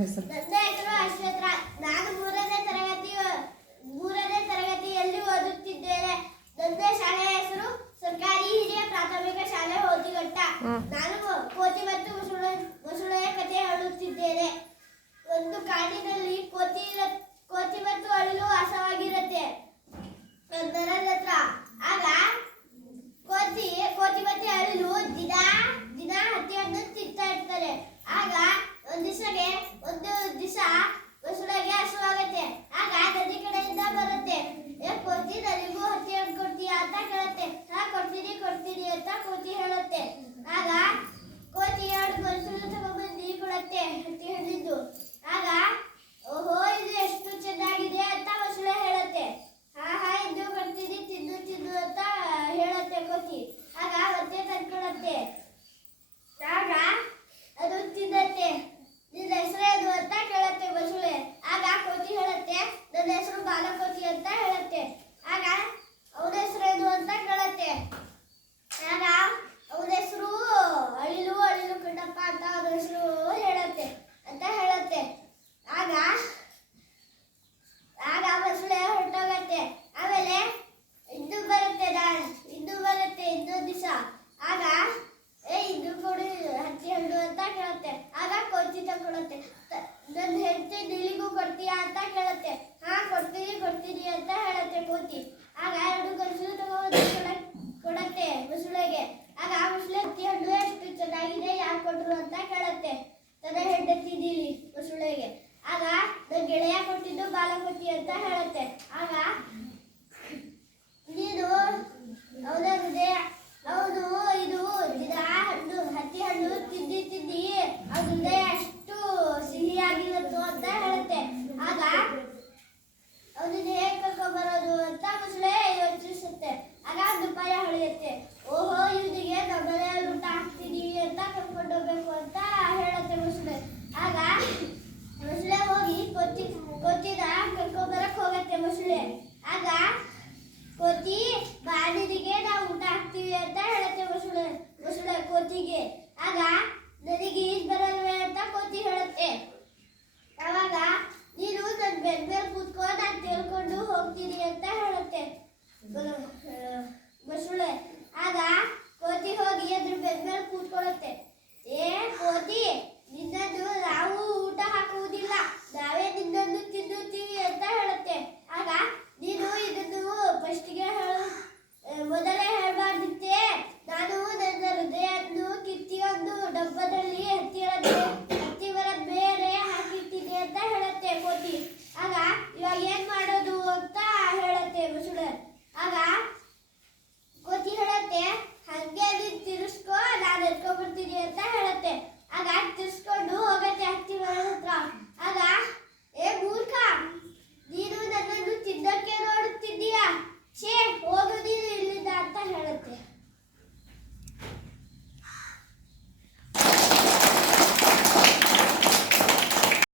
ಹೆಸರು ನನ್ನ ನಾನು ಕೊಟ್ರು ಅಂತ ಕೇಳುತ್ತೆ ತನ್ನ ಹೆಂಡತಿ ನೀಲಿ ಮೊಸುಳೆಗೆ ಆಗ ನನ್ನ ಗೆಳೆಯ ಕೊಟ್ಟಿದ್ದು ಬಾಲಕೊಟ್ಟಿ ಅಂತ ಹೇಳುತ್ತೆ.